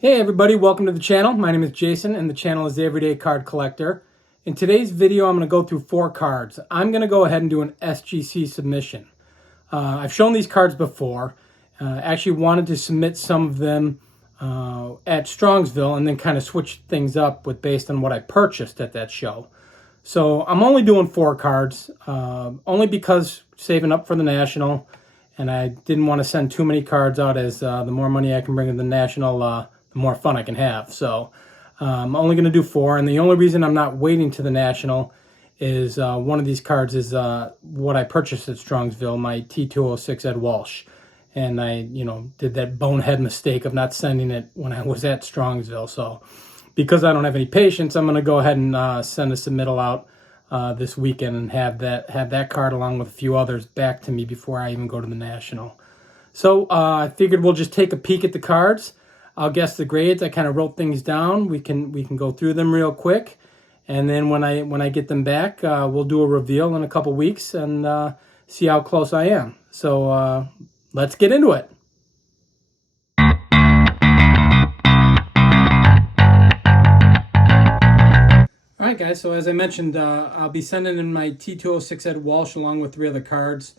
Hey everybody, welcome to the channel. My name is Jason and the channel is the Everyday Card Collector. In today's video, I'm going to go through 4 cards. I'm going to go ahead and do an SGC submission. I've shown these cards before. Actually wanted to submit some of them at Strongsville and then kind of switch things up based on what I purchased at that show. So I'm only doing 4 cards, only because saving up for the National, and I didn't want to send too many cards out as the more money I can bring to the National, the more fun I can have. So I'm only going to do 4, and the only reason I'm not waiting to the National is one of these cards is what I purchased at Strongsville, my T206 Ed Walsh. And I, did that bonehead mistake of not sending it when I was at Strongsville. So because I don't have any patience, I'm going to go ahead and send a submittal out this weekend and have that card along with a few others back to me before I even go to the National. So I figured we'll just take a peek at the cards. I'll guess the grades. I kind of wrote things down. We can go through them real quick, and then when I get them back, we'll do a reveal in a couple weeks and see how close I am. So let's get into it. All right, guys. So as I mentioned, I'll be sending in my T206 Ed Walsh along with 3 other cards.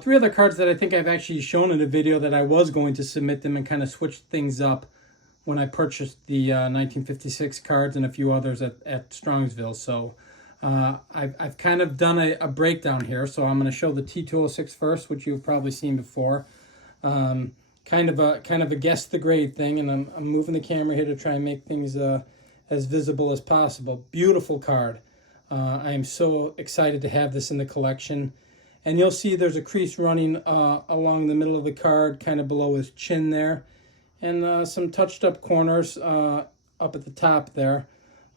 3 other cards that I think I've actually shown in a video that I was going to submit them and kind of switch things up when I purchased the 1956 cards and a few others at Strongsville. So I've kind of done a breakdown here. So I'm going to show the T206 first, which you've probably seen before. Kind of a guess the grade thing, and I'm moving the camera here to try and make things as visible as possible. Beautiful card. I am so excited to have this in the collection. And you'll see there's a crease running along the middle of the card, kind of below his chin there. And some touched up corners up at the top there.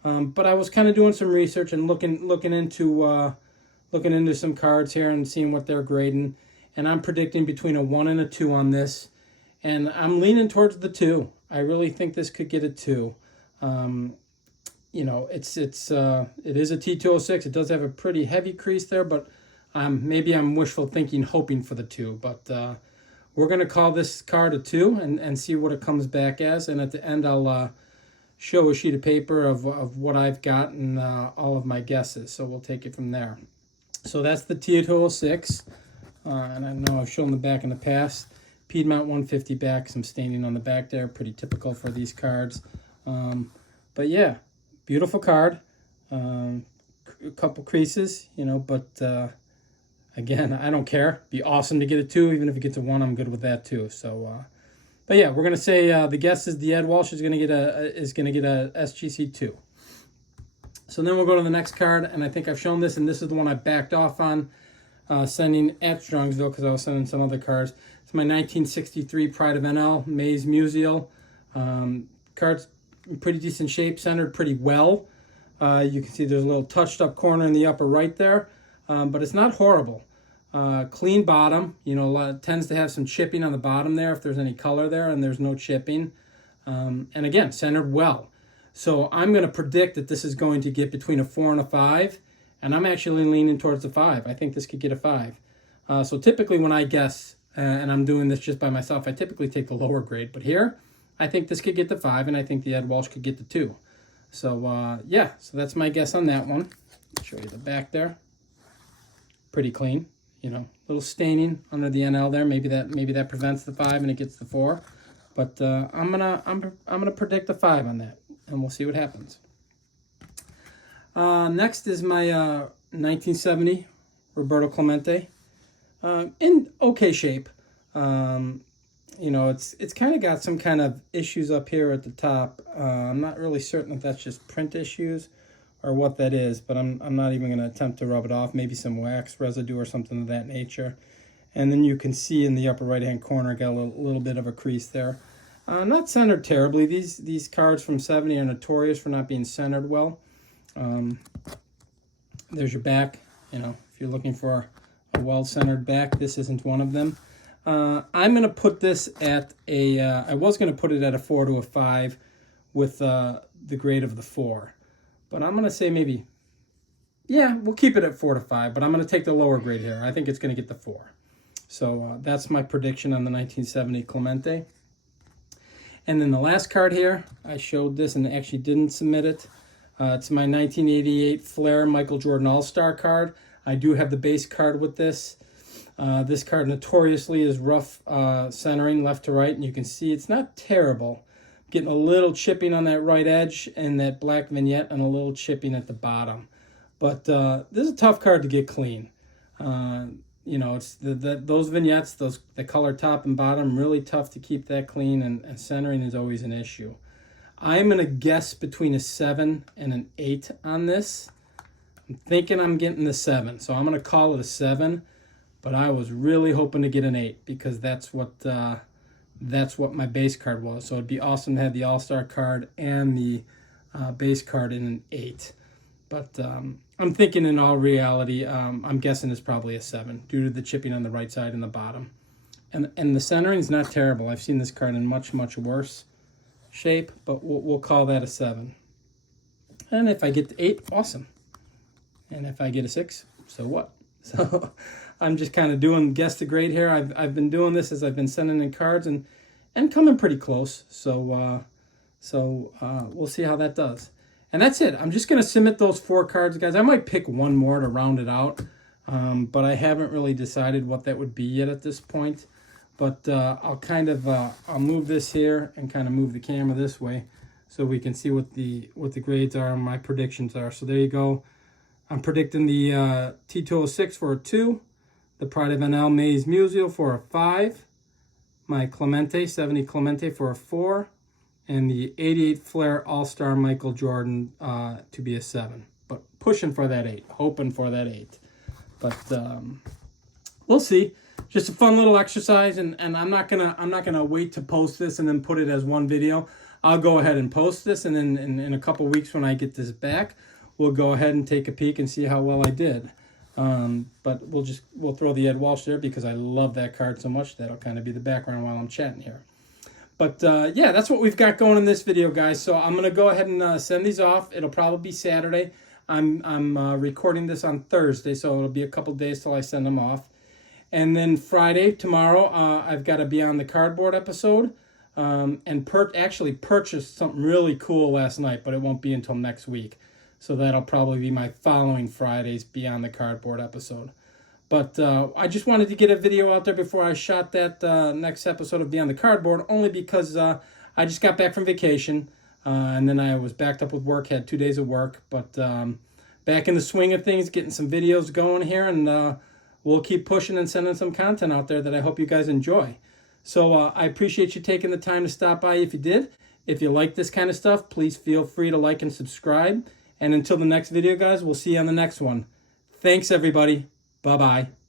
But I was kind of doing some research and looking into some cards here and seeing what they're grading. And I'm predicting between a 1 and a 2 on this. And I'm leaning towards the 2. I really think this could get a 2. It is a T206. It does have a pretty heavy crease there, but maybe I'm wishful thinking, hoping for the 2, but we're going to call this card a 2 and see what it comes back as. And at the end, I'll show a sheet of paper of what I've got and all of my guesses. So we'll take it from there. So that's the T206. And I know I've shown the back in the past. Piedmont 150 back, some staining on the back there. Pretty typical for these cards. But yeah, beautiful card. A couple creases, but... Again, I don't care. Be awesome to get a 2. Even if it gets a 1, I'm good with that too. So, but yeah, we're gonna say the guess is the Ed Walsh is gonna get a SGC 2. So then we'll go to the next card, and I think I've shown this, and this is the one I backed off on sending at Strongsville because I was sending some other cards. It's my 1963 Pride of NL Maze Musial. Card's in pretty decent shape, centered pretty well. You can see there's a little touched up corner in the upper right there. But it's not horrible. Clean bottom, tends to have some chipping on the bottom there if there's any color there, and there's no chipping. And again, centered well. So I'm going to predict that this is going to get between a 4 and a 5, and I'm actually leaning towards the 5. I think this could get a 5. So typically when I guess, and I'm doing this just by myself, I typically take the lower grade. But here, I think this could get the 5, and I think the Ed Walsh could get the 2. So yeah, so that's my guess on that one. I'll show you the back there. Pretty clean, little staining under the NL there. Maybe that prevents the 5 and it gets the 4. But I'm gonna predict the 5 on that, and we'll see what happens. Next is my 1970 Roberto Clemente, in okay shape. It's kind of got some kind of issues up here at the top. I'm not really certain if that's just print issues or what that is, but I'm not even going to attempt to rub it off. Maybe some wax residue or something of that nature. And then you can see in the upper right-hand corner, got a little bit of a crease there. Not centered terribly. These cards from 70 are notorious for not being centered well. There's your back. If you're looking for a well-centered back, this isn't one of them. I'm going to put this at I was going to put it at a 4 to a 5 with the grade of the 4. But I'm going to say maybe, yeah, we'll keep it at 4 to 5, but I'm going to take the lower grade here. I think it's going to get the 4. So that's my prediction on the 1970 Clemente. And then the last card here, I showed this and actually didn't submit it. It's my 1988 Flair Michael Jordan All-Star card. I do have the base card with this. This card notoriously is rough centering left to right, and you can see it's not terrible. Getting a little chipping on that right edge and that black vignette and a little chipping at the bottom. But this is a tough card to get clean. You know, it's those vignettes, the color top and bottom, really tough to keep that clean, and centering is always an issue. I'm going to guess between a 7 and an 8 on this. I'm thinking I'm getting the 7, so I'm going to call it a 7, but I was really hoping to get an 8 because that's what my base card was. So it'd be awesome to have the All-Star card and the base card in an 8. But I'm thinking in all reality, I'm guessing it's probably a 7 due to the chipping on the right side and the bottom. And the centering is not terrible. I've seen this card in much, much worse shape, but we'll call that a 7. And if I get the 8, awesome. And if I get a 6, so what? So I'm just kind of doing guess the grade here. I've been doing this as I've been sending in cards and coming pretty close. So we'll see how that does. And that's it. I'm just going to submit those 4 cards, guys. I might pick one more to round it out, but I haven't really decided what that would be yet at this point. But I'll kind of I'll move this here and kind of move the camera this way so we can see what the grades are and my predictions are. So there you go. I'm predicting the T206 for a 2, the Pride of NL Maze Musial for a 5, my Clemente 70 Clemente for a 4, and the 88 Flair All-Star Michael Jordan to be a 7. But pushing for that 8, hoping for that 8. But we'll see. Just a fun little exercise, and I'm not gonna wait to post this and then put it as one video. I'll go ahead and post this, and then in a couple weeks when I get this back, we'll go ahead and take a peek and see how well I did. But we'll throw the Ed Walsh there because I love that card so much. That'll kind of be the background while I'm chatting here. But yeah, that's what we've got going in this video, guys. So I'm gonna go ahead and send these off. It'll probably be Saturday. I'm recording this on Thursday, so it'll be a couple days till I send them off. And then Friday, tomorrow, I've got a Beyond the Cardboard episode. And actually purchased something really cool last night, but it won't be until next week. So that'll probably be my following Friday's Beyond the Cardboard episode. But I just wanted to get a video out there before I shot that next episode of Beyond the Cardboard, only because I just got back from vacation. And then I was backed up with work, had 2 days of work. But back in the swing of things, getting some videos going here, and we'll keep pushing and sending some content out there that I hope you guys enjoy. So I appreciate you taking the time to stop by if you did. If you like this kind of stuff, please feel free to like and subscribe. And until the next video, guys, we'll see you on the next one. Thanks, everybody. Bye-bye.